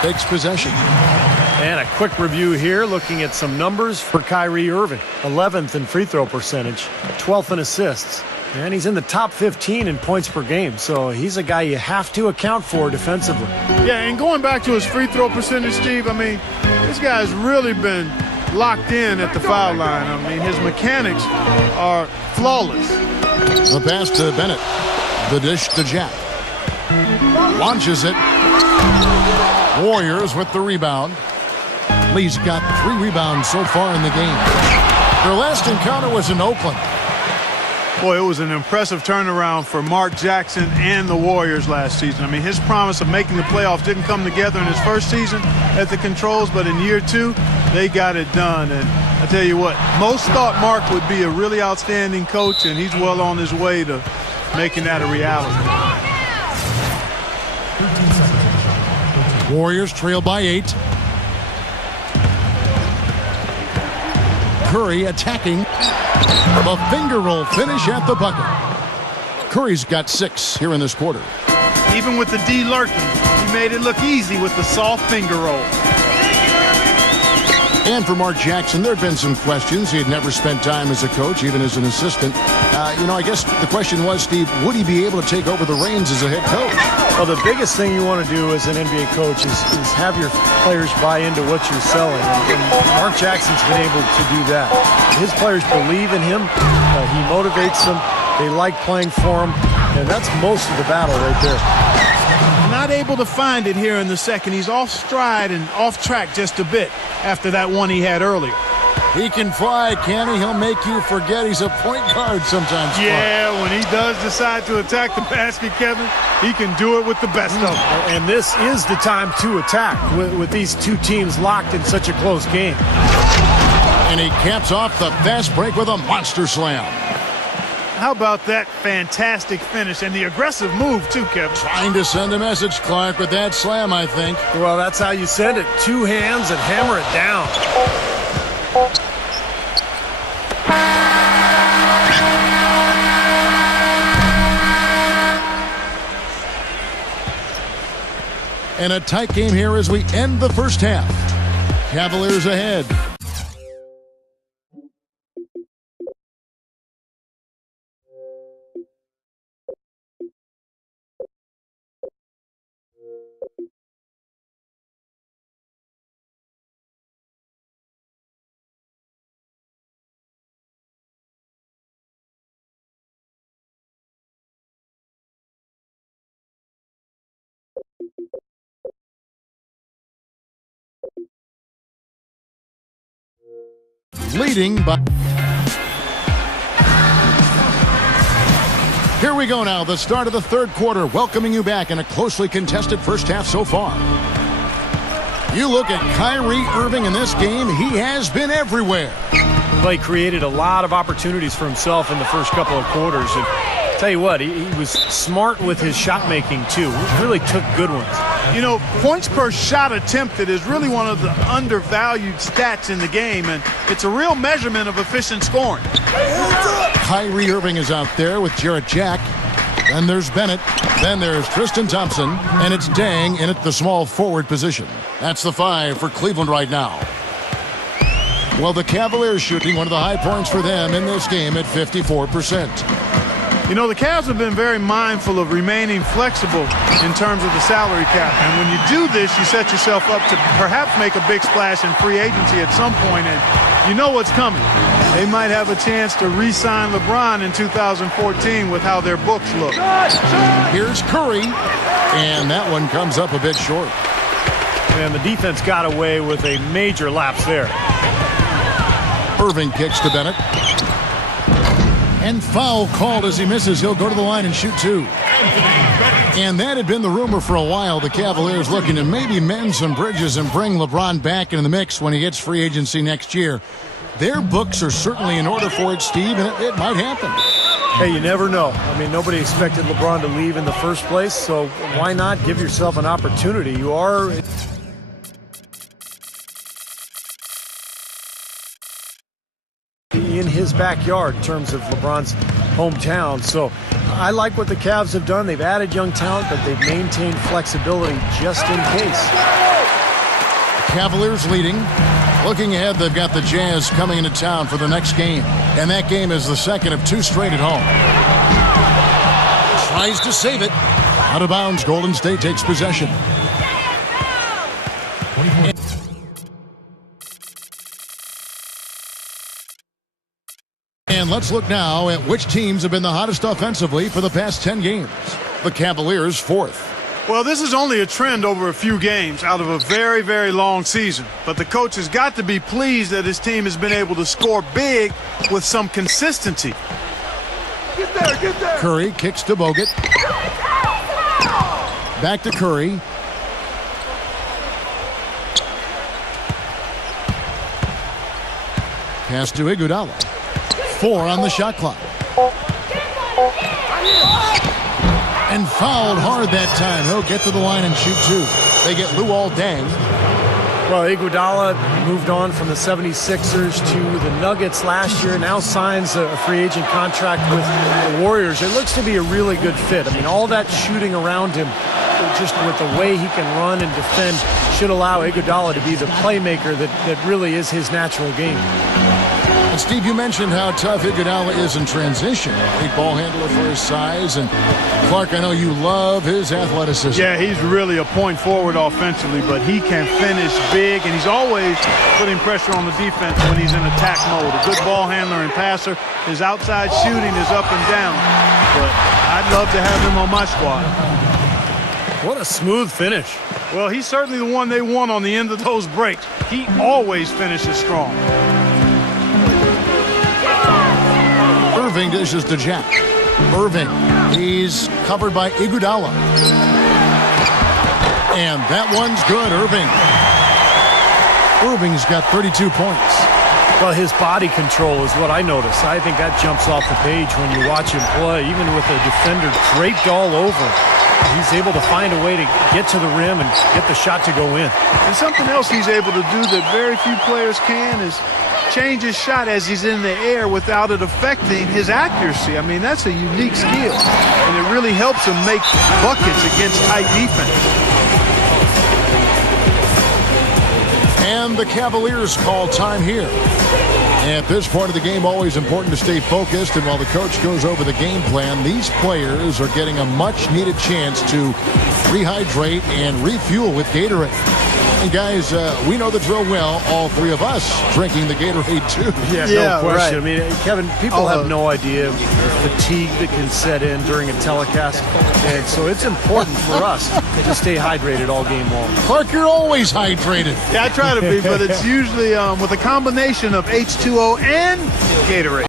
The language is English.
takes possession. And a quick review here, looking at some numbers for Kyrie Irving. 11th in free throw percentage, 12th in assists, and he's in the top 15 in points per game. So he's a guy you have to account for defensively. Yeah, and going back to his free throw percentage, Steve, I mean, this guy's really been locked in at the foul line. I mean, his mechanics are flawless. The pass to Bennett. The dish to Jack. Launches it. Warriors with the rebound. Lee's got 3 rebounds so far in the game. Their last encounter was in Oakland. Boy, it was an impressive turnaround for Mark Jackson and the Warriors last season. I mean, his promise of making the playoffs didn't come together in his first season at the Controls, but in year 2, they got it done. And I tell you what, most thought Mark would be a really outstanding coach, and he's well on his way to making that a reality. Warriors trail by 8. Curry attacking. The finger roll finish at the bucket. Curry's got 6 here in this quarter. Even with the D lurking, he made it look easy with the soft finger roll. And for Mark Jackson, there had been some questions. He had never spent time as a coach, even as an assistant. I guess the question was, Steve, would he be able to take over the reins as a head coach? Well, the biggest thing you want to do as an NBA coach is have your players buy into what you're selling. And Mark Jackson's been able to do that. His players believe in him. He motivates them. They like playing for him. And that's most of the battle right there. Not able to find it here in the second. He's off stride and off track just a bit after that one he had earlier. He can fly, can he? He'll make you forget he's a point guard sometimes. Yeah, when he does decide to attack the basket, Kevin, he can do it with the best of them. And this is the time to attack with these two teams locked in such a close game. And he caps off the fast break with a monster slam. How about that fantastic finish and the aggressive move, too, Kevin? Trying to send a message, Clark, with that slam, I think. Well, that's how you send it. 2 hands and hammer it down. And a tight game here as we end the first half. Cavaliers ahead. Leading by... Here we go now, the start of the third quarter, welcoming you back in a closely contested first half so far. You look at Kyrie Irving in this game, he has been everywhere. Well, he created a lot of opportunities for himself in the first couple of quarters. And tell you what, he was smart with his shot making too. He really took good ones. You know, points per shot attempted is really one of the undervalued stats in the game, and it's a real measurement of efficient scoring. Kyrie Irving is out there with Jarrett Jack. Then there's Bennett. Then there's Tristan Thompson. And it's Dang in at the small forward position. That's the 5 for Cleveland right now. Well, the Cavaliers shooting one of the high points for them in this game at 54%. You know, the Cavs have been very mindful of remaining flexible in terms of the salary cap. And when you do this, you set yourself up to perhaps make a big splash in free agency at some point, and you know what's coming. They might have a chance to re-sign LeBron in 2014 with how their books look. Here's Curry, and that one comes up a bit short. And the defense got away with a major lapse there. Irving kicks to Bennett. And foul called as he misses. He'll go to the line and shoot 2. And that had been the rumor for a while. The Cavaliers looking to maybe mend some bridges and bring LeBron back into the mix when he hits free agency next year. Their books are certainly in order for it, Steve, and it might happen. Hey, you never know. I mean, nobody expected LeBron to leave in the first place, so why not give yourself an opportunity? You are... in his backyard in terms of LeBron's hometown. So I like what the Cavs have done. They've added young talent, but they've maintained flexibility just in case. Cavaliers leading. Looking ahead, they've got the Jazz coming into town for the next game. And that game is the second of 2 straight at home. Tries to save it. Out of bounds, Golden State takes possession. And let's look now at which teams have been the hottest offensively for the past 10 games. The Cavaliers 4th. Well, this is only a trend over a few games out of a very, very long season. But the coach has got to be pleased that his team has been able to score big with some consistency. Get there. Curry kicks to Bogut. Back to Curry. Pass to Iguodala. 4 on the shot clock. And fouled hard that time. He'll get to the line and shoot 2. They get Luol Deng. Well, Iguodala moved on from the 76ers to the Nuggets last year. Now signs a free agent contract with the Warriors. It looks to be a really good fit. I mean, all that shooting around him, just with the way he can run and defend, should allow Iguodala to be the playmaker that really is his natural game. And Steve, you mentioned how tough Iguodala is in transition. Great ball handler for his size. And Clark, I know you love his athleticism. Yeah, he's really a point forward offensively, but he can finish big, and he's always putting pressure on the defense when he's in attack mode. A good ball handler and passer. His outside shooting is up and down, but I'd love to have him on my squad. What a smooth finish. Well, he's certainly the one they want on the end of those breaks. He always finishes strong. Irving dishes to Jack. Irving, he's covered by Iguodala. And that one's good, Irving. Irving's got 32 points. Well, his body control is what I notice. I think that jumps off the page when you watch him play. Even with a defender draped all over, he's able to find a way to get to the rim and get the shot to go in. And something else he's able to do that very few players can is change his shot as he's in the air without it affecting his accuracy. I mean, that's a unique skill, and it really helps him make buckets against tight defense. And the Cavaliers call time here. At this point of the game, always important to stay focused. And while the coach goes over the game plan, these players are getting a much-needed chance to rehydrate and refuel with Gatorade. And guys, we know the drill well, all 3 of us drinking the Gatorade too. Yeah, no question. Right. I mean, Kevin, people have no idea the fatigue that can set in during a telecast. And so it's important for us to stay hydrated all game long. Clark, you're always hydrated. Yeah, I try to be, but it's usually with a combination of H2O and Gatorade.